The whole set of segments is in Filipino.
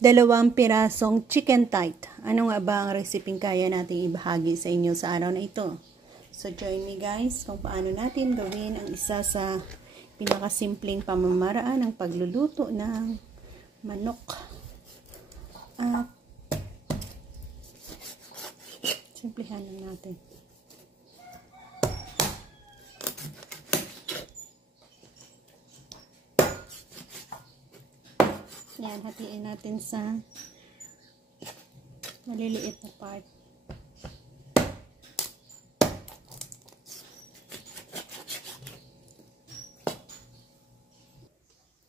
2 pirasong chicken tight. Ano nga ba ang resepeng kaya nating ibahagi sa inyo sa araw na ito? So join me guys kung paano natin gawin ang isa sa pinakasimpleng pamamaraan ng pagluluto ng manok. At simplihan lang natin. Yan, hatiin natin sa maliliit na part.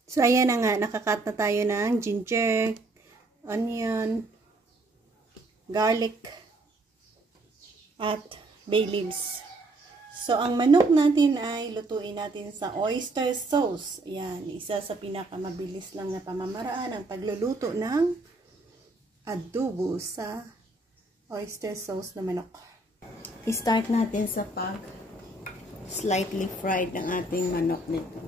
So, ayan na nga, nakakat na tayo ng ginger, onion, garlic, at bay leaves. So, ang manok natin ay lutuin natin sa oyster sauce. Ayan, isa sa pinakamabilis lang na pamamaraan ng pagluluto ng adobo sa oyster sauce na manok. I-start natin sa slightly fried ng ating manok nito.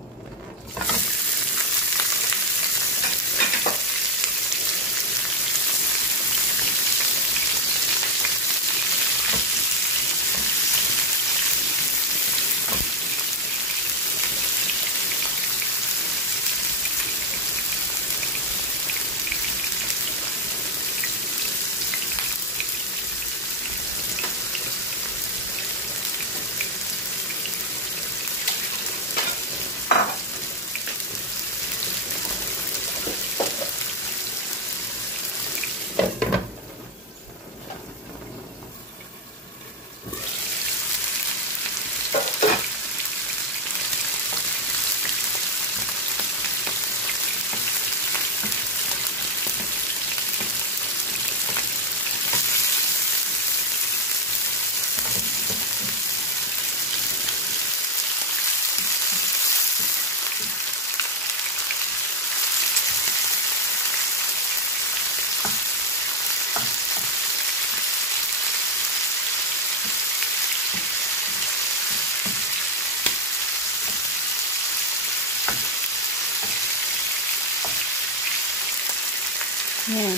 Ayan.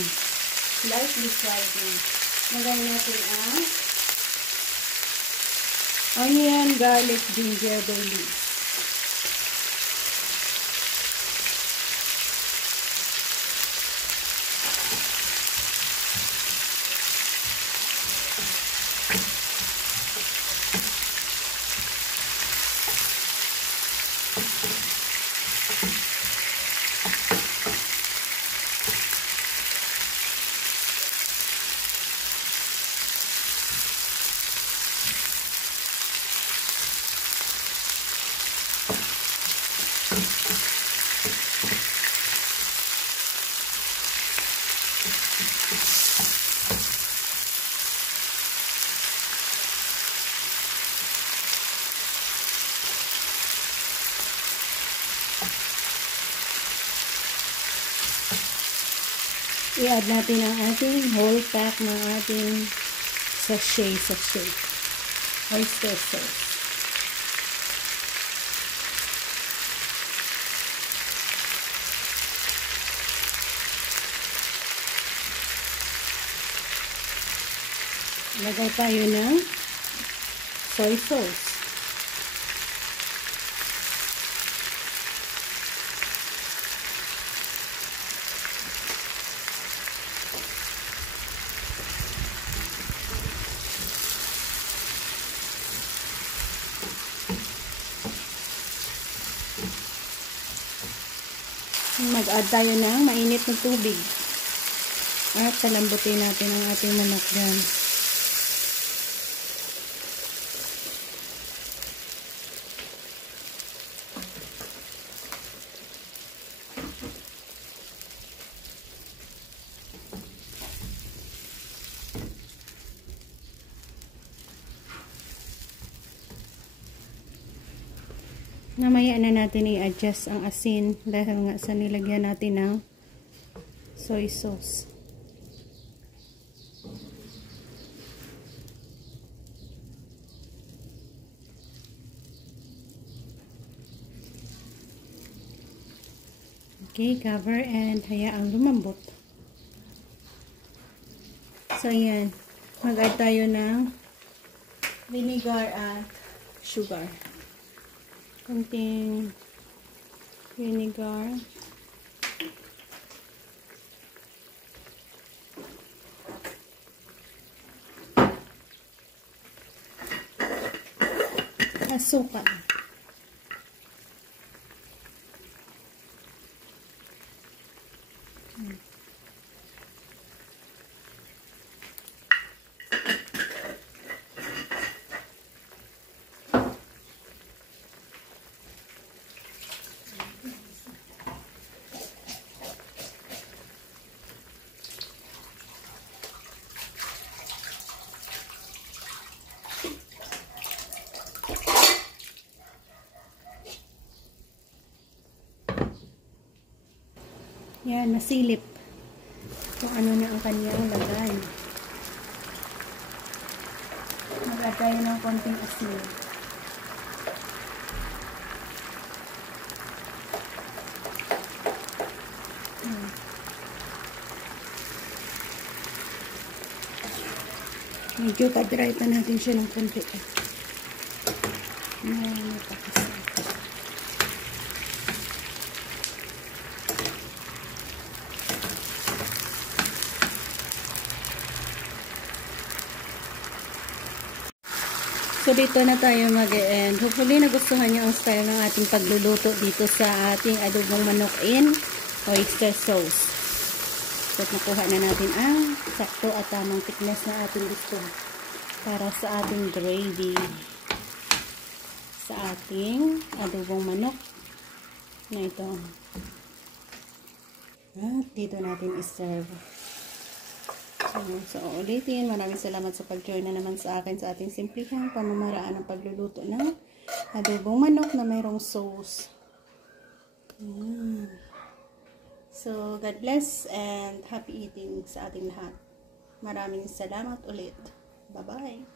Lightly fried na. Lagyan natin ang onion, garlic, ginger, bay leaves. I-add natin ang ating whole pack ng ating sachet oyster sauce. Lagay tayo ng soy sauce. Mag-add tayo ng mainit na tubig at palambutin natin ang ating manok dyan. Namaya na natin i-adjust ang asin dahil nga sa nilagyan natin ng soy sauce. Okay, cover and hayaang lumambot. So, yan. Mag-add tayo ng vinegar at sugar. Konting vinegar. Asukal. Yan, nasilip kung ano na ang kanyang lagay. Mag-add tayo ng konting asin. Medyo pa-dry pa natin siya ng konti. Napakasarap. So, dito na tayo mag-e-end. Hopefully, nagustuhan niyo ang style ng ating pagluluto dito sa ating adobong manok in oyster sauce. So, nakuha na natin ang sakto at tamang thickness na ating gusto para sa ating gravy. Sa ating adobong manok na ito. At dito natin i-serve. So, ulitin. Maraming salamat sa pag-join na naman sa akin sa ating simplihang pamamaraan ng pagluluto ng adobong manok na mayroong sauce. So, God bless and happy eating sa ating lahat. Maraming salamat ulit. Bye-bye.